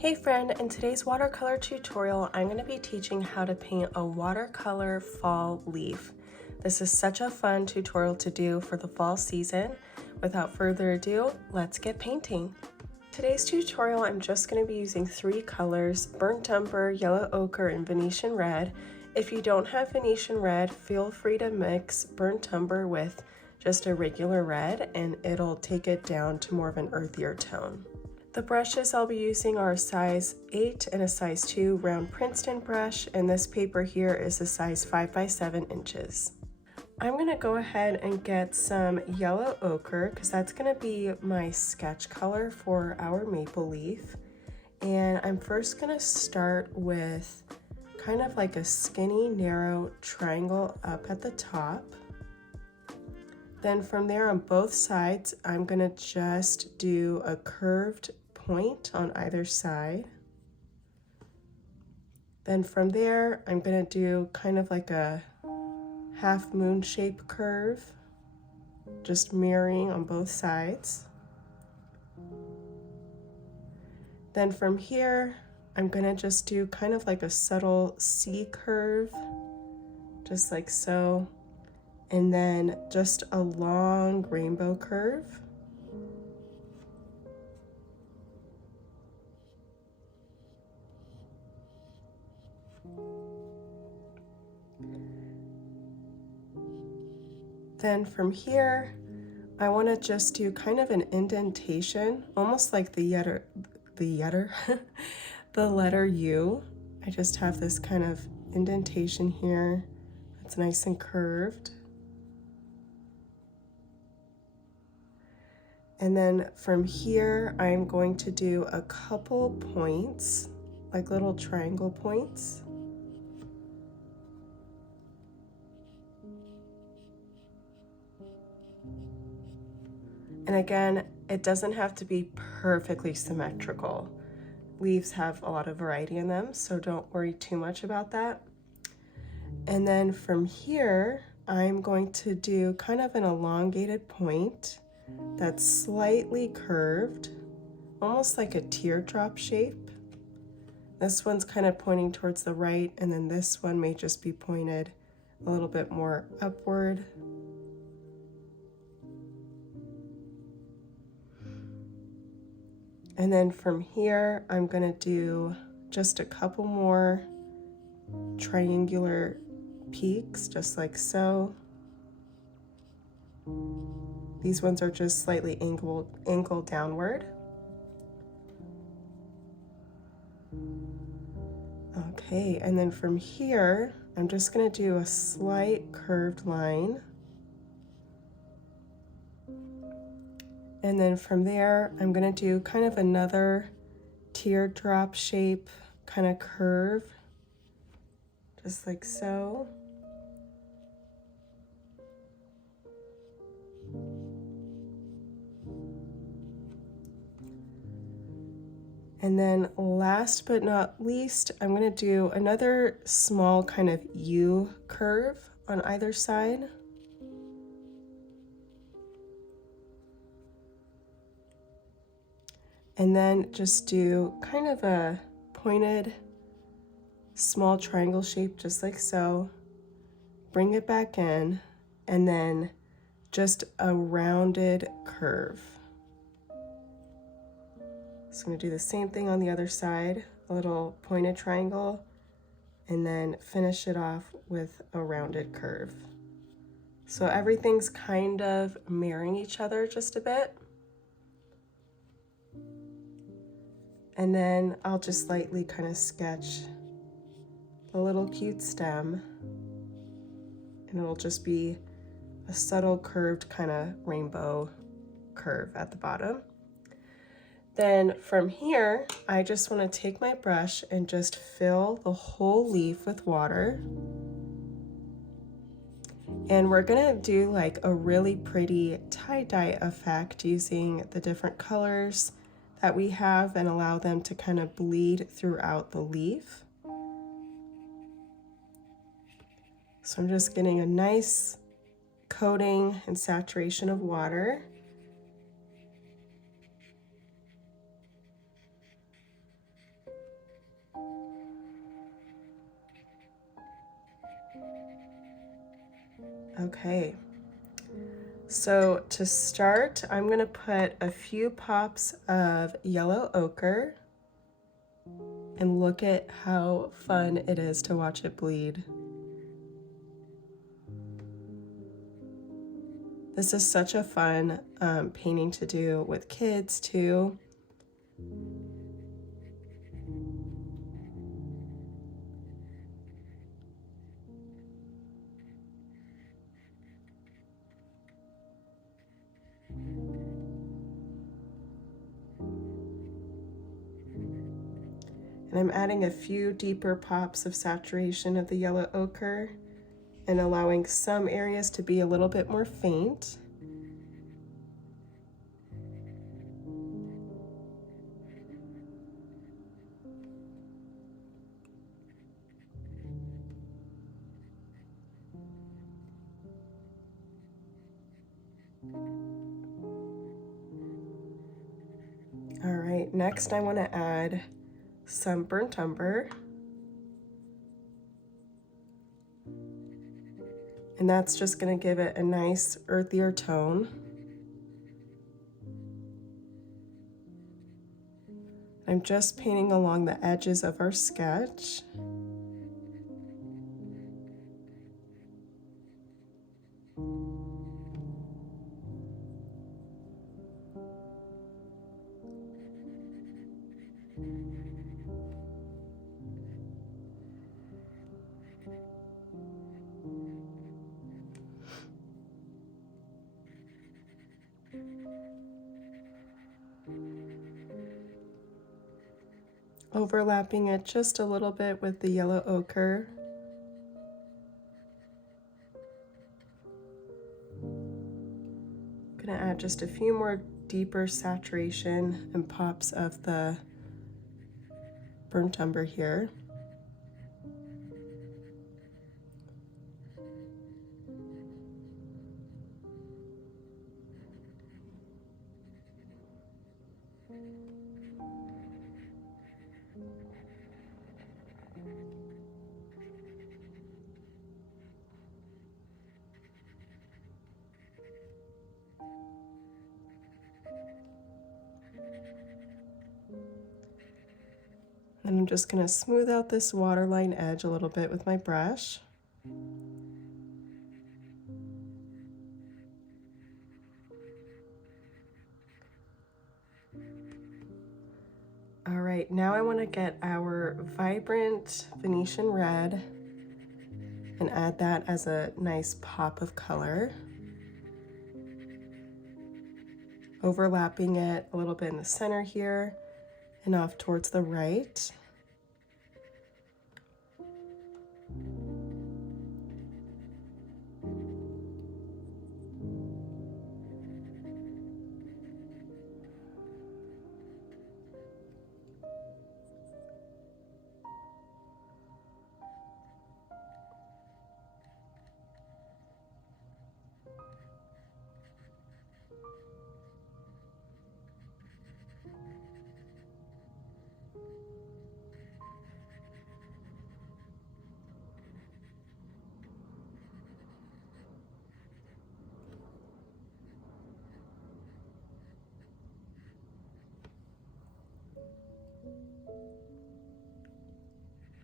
Hey friend, in today's watercolor tutorial, I'm going to be teaching how to paint a watercolor fall leaf. This is such a fun tutorial to do for the fall season. Without further ado, let's get painting. Today's tutorial, I'm just going to be using three colors: burnt umber, yellow ochre, and Venetian red. If you don't have Venetian red, feel free to mix burnt umber with just a regular red and it'll take it down to more of an earthier tone. The brushes I'll be using are a size 8 and a size 2 round Princeton brush, and this paper here is a size 5 by 7 inches. I'm going to go ahead and get some yellow ochre because that's going to be my sketch color for our maple leaf. And I'm first going to start with kind of like a skinny, narrow triangle up at the top. Then from there on both sides, I'm going to just do a curved point on either side. Then from there, I'm going to do kind of like a half moon shape curve, just mirroring on both sides. Then from here, I'm going to just do kind of like a subtle C curve, just like so. And then just a long rainbow curve. Then from here, I want to just do kind of an indentation, almost like the letter U. I just have this kind of indentation here that's nice and curved. And then from here, I'm going to do a couple points, like little triangle points. And again, it doesn't have to be perfectly symmetrical. Leaves have a lot of variety in them, so don't worry too much about that. And then from here, I'm going to do kind of an elongated point that's slightly curved, almost like a teardrop shape. This one's kind of pointing towards the right, and then this one may just be pointed a little bit more upward. And then from here, I'm going to do just a couple more triangular peaks, just like so. These ones are just slightly angled downward. Okay, and then from here, I'm just going to do a slight curved line. And then from there, I'm going to do kind of another teardrop shape kind of curve, just like so. And then last but not least, I'm going to do another small kind of U curve on either side. And then just do kind of a pointed small triangle shape, just like so. Bring it back in, and then just a rounded curve. So I'm going to do the same thing on the other side, a little pointed triangle, and then finish it off with a rounded curve. So everything's kind of mirroring each other just a bit. And then I'll just lightly kind of sketch a little cute stem, and it'll just be a subtle curved kind of rainbow curve at the bottom. Then from here, I just want to take my brush and just fill the whole leaf with water. And we're gonna do like a really pretty tie-dye effect using the different colors that we have and allow them to kind of bleed throughout the leaf. So I'm just getting a nice coating and saturation of water. Okay, so to start, I'm going to put a few pops of yellow ochre, and look at how fun it is to watch it bleed. This is such a fun painting to do with kids too. And I'm adding a few deeper pops of saturation of the yellow ochre and allowing some areas to be a little bit more faint. All right, next I want to add some burnt umber. And that's just going to give it a nice earthier tone. I'm just painting along the edges of our sketch. Overlapping it just a little bit with the yellow ochre. I'm gonna add just a few more deeper saturation and pops of the burnt umber here. And I'm just going to smooth out this waterline edge a little bit with my brush. All right, now I want to get our vibrant Venetian red and add that as a nice pop of color. Overlapping it a little bit in the center here and off towards the right.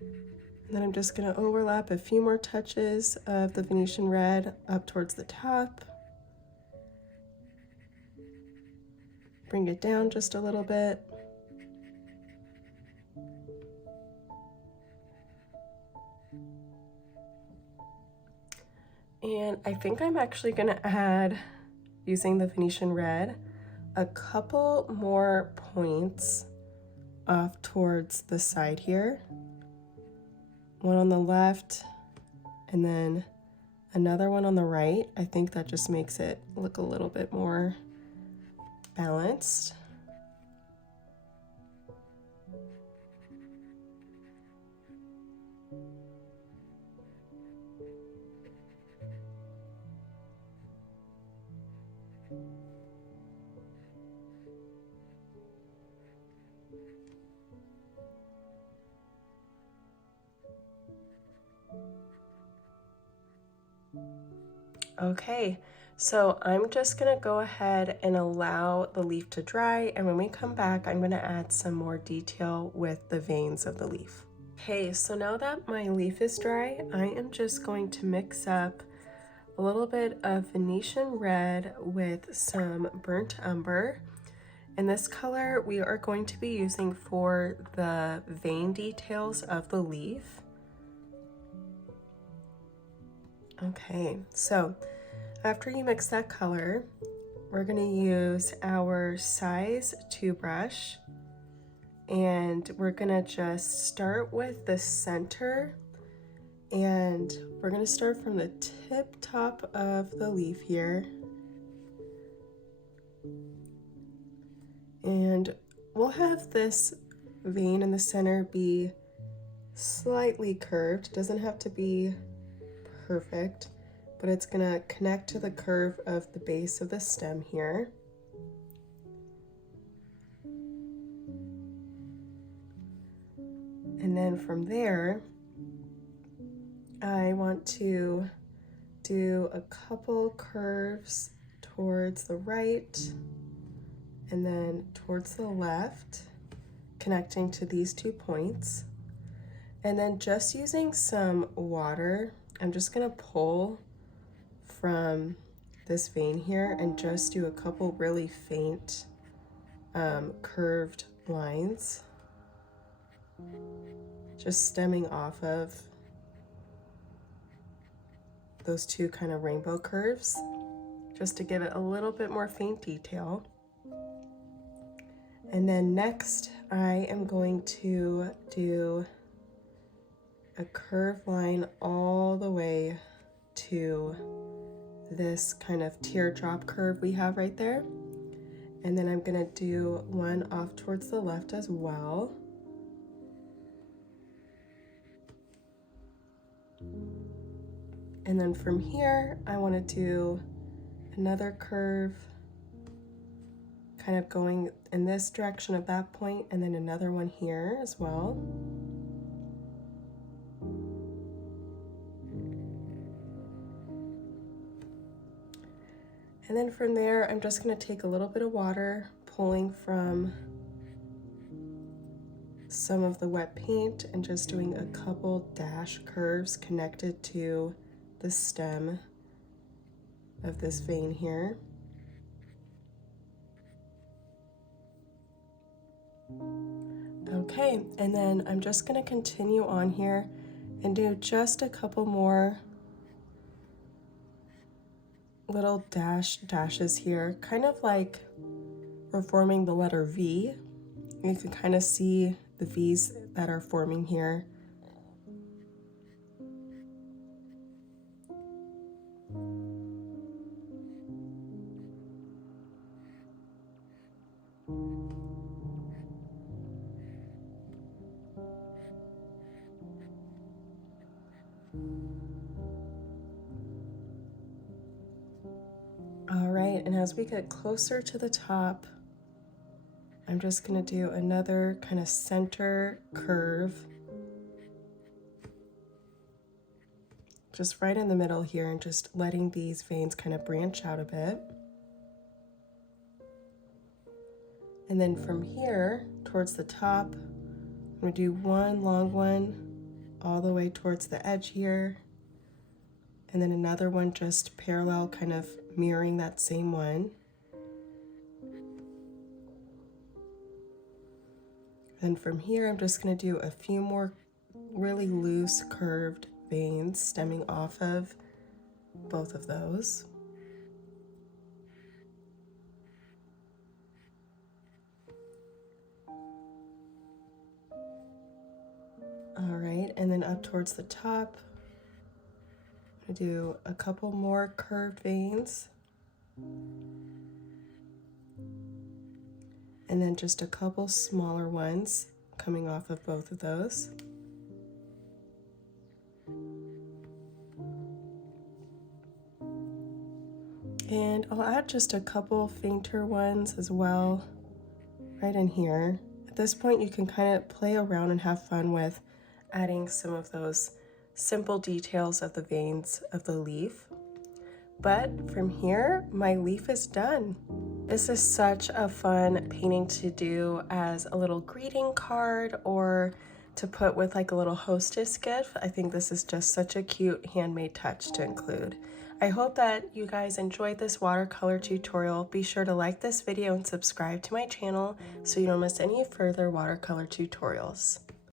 And then I'm just going to overlap a few more touches of the Venetian red up towards the top. Bring it down just a little bit. And I think I'm actually going to add, using the Venetian red, a couple more points off towards the side here. One on the left and then another one on the right. I think that just makes it look a little bit more balanced. Okay, so I'm just gonna go ahead and allow the leaf to dry, and when we come back, I'm gonna add some more detail with the veins of the leaf. Okay, so now that my leaf is dry, I am just going to mix up a little bit of Venetian Red with some burnt umber. And this color we are going to be using for the vein details of the leaf. Okay, so after you mix that color, we're going to use our size 2 brush, and we're going to just start with the center, and we're going to start from the tip top of the leaf here. And we'll have this vein in the center be slightly curved. It doesn't have to be perfect, but it's gonna connect to the curve of the base of the stem here. And then from there, I want to do a couple curves towards the right and then towards the left, connecting to these 2 points. And then just using some water, I'm just gonna pull from this vein here and just do a couple really faint curved lines, just stemming off of those 2 kind of rainbow curves, just to give it a little bit more faint detail. And then next, I am going to do a curved line all the way to this kind of teardrop curve we have right there. And then I'm gonna do one off towards the left as well. And then from here, I want to do another curve, kind of going in this direction of that point, and then another one here as well. And then from there, I'm just going to take a little bit of water, pulling from some of the wet paint and just doing a couple dash curves connected to the stem of this vein here. Okay, and then I'm just going to continue on here and do just a couple more little dashes here, kind of like we're forming the letter V. You can kind of see the V's that are forming here. All right, and as we get closer to the top, I'm just going to do another kind of center curve, just right in the middle here, and just letting these veins kind of branch out a bit. And then from here towards the top, I'm going to do one long one all the way towards the edge here, and then another one just parallel, kind of mirroring that same one. Then from here, I'm just going to do a few more really loose curved veins stemming off of both of those. All right, and then up towards the top, I'm going to do a couple more curved veins. And then just a couple smaller ones coming off of both of those. And I'll add just a couple fainter ones as well, right in here. At this point, you can kind of play around and have fun with adding some of those simple details of the veins of the leaf. But from here, my leaf is done. This is such a fun painting to do as a little greeting card or to put with like a little hostess gift. I think this is just such a cute handmade touch to include. I hope that you guys enjoyed this watercolor tutorial. Be sure to like this video and subscribe to my channel so you don't miss any further watercolor tutorials.